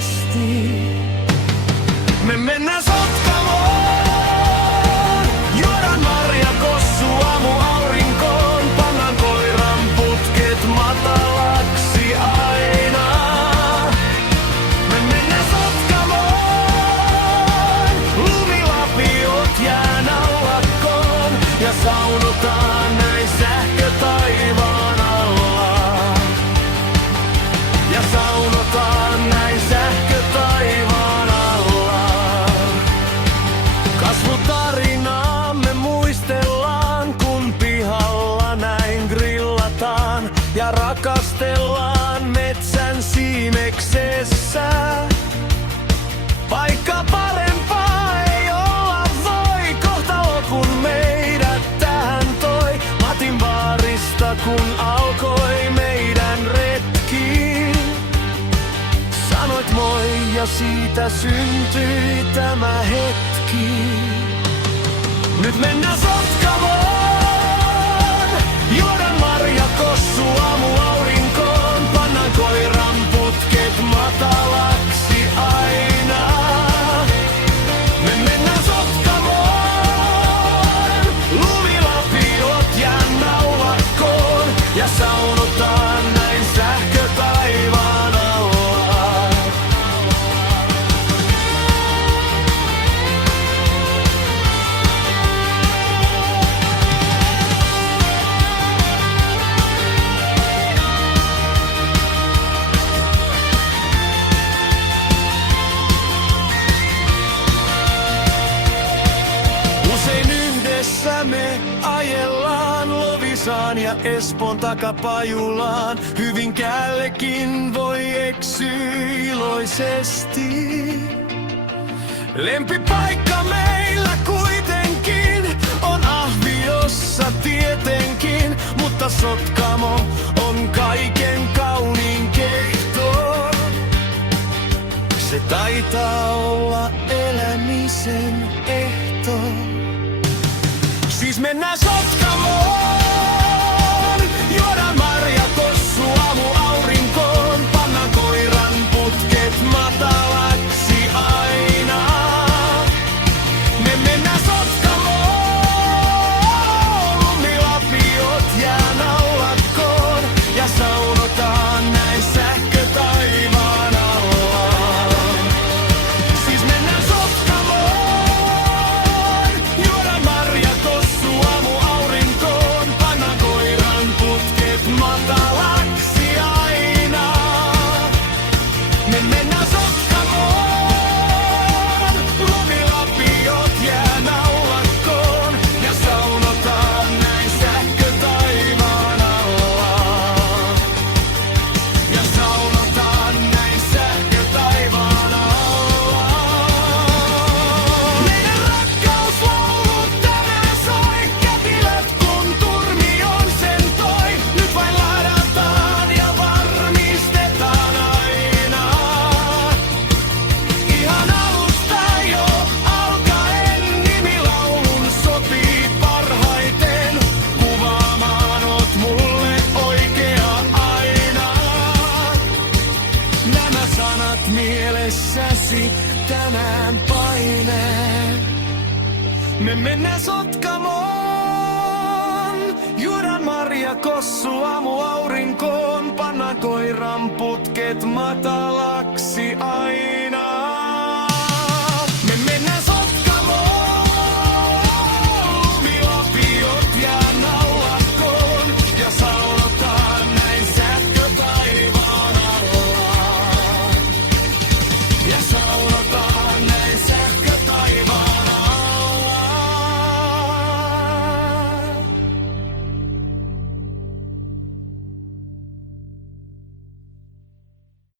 iloisesti. Me mennään Sotkamoon, juodaan Marja Kossu aamuaurinkoon, pannaan koiran putket matalaksi aina. Me mennään Sotkamoon, lumilapiot jää naulakkoon ja saunotaan näin sähkötaivaan alla. Ja saunotaan näin sähkötaivaan alla. Kasvutarinaamme muistellaan, kun pihalla näin grillataan ja rakastellaan metsän siimeksessä. Paikka parempaa ei olla voi, kohtalo kun meidät tähän toi. Matin baarista kun alkoi meidän retki. Sanoit moi ja siitä syntyi tämä hetki. Nyt mennään Sotkamoon, juodaan Marja Kossu aamuaurinkoon, pannaan koiran putket matalaksi aina. Me mennään Sotkamoon, lumilapiot jää naulakkoon ja saunotaan näin sähkötaivaan alla. Usein yhdessä me ajellaan Lovisaan ja Espoon takapajulaan. Hyvinkäällekin voi eksyä iloisesti. Lempipaikka meillä kuitenkin on Ahviossa tietenkin, mutta Sotkamo on kaiken kauniin keihto. Se taitaa olla elämisen ehto. Siis mennään Sotkamoon, juodaan Marja Kossu aamuaurinkoon, pannaan koiran putket matalaksi aina. Me mennään Sotkamoon, lumilapiot jää naulakkoon ja saunotaan näin sähkötaivaan alla. Siis mennään Sotkamoon, juodaan Marja Kossu aamuaurinkoon, pannaan koiran putket matalaksi aina. Me mennään Sotkamoon, lumilapiot jää naulakkoon ja saunotaan näin sähkötaivaan alla. Ja saunotaan näin sähkötaivaan alla. Meidän rakkauslaulut tänään soi, kätilöt kun turmion sen toi. Nyt vain ladataan ja varmistetaan aina. Ihan alusta jo alkaen nimilaulun sopii parhaiten. Kuvaamaan oot mulle oikea aina. Nämä sanat mielessäsi tänään painee. Me mennään Sotkamoon, juodaan Marja Kossu aamuaurinkoon, pannaan koiran putket matalaksi aina. Me mennään Sotkamoon, lumilapiot jää naulakkoon ja saunotaan näin sähkötaivaan alla. Ja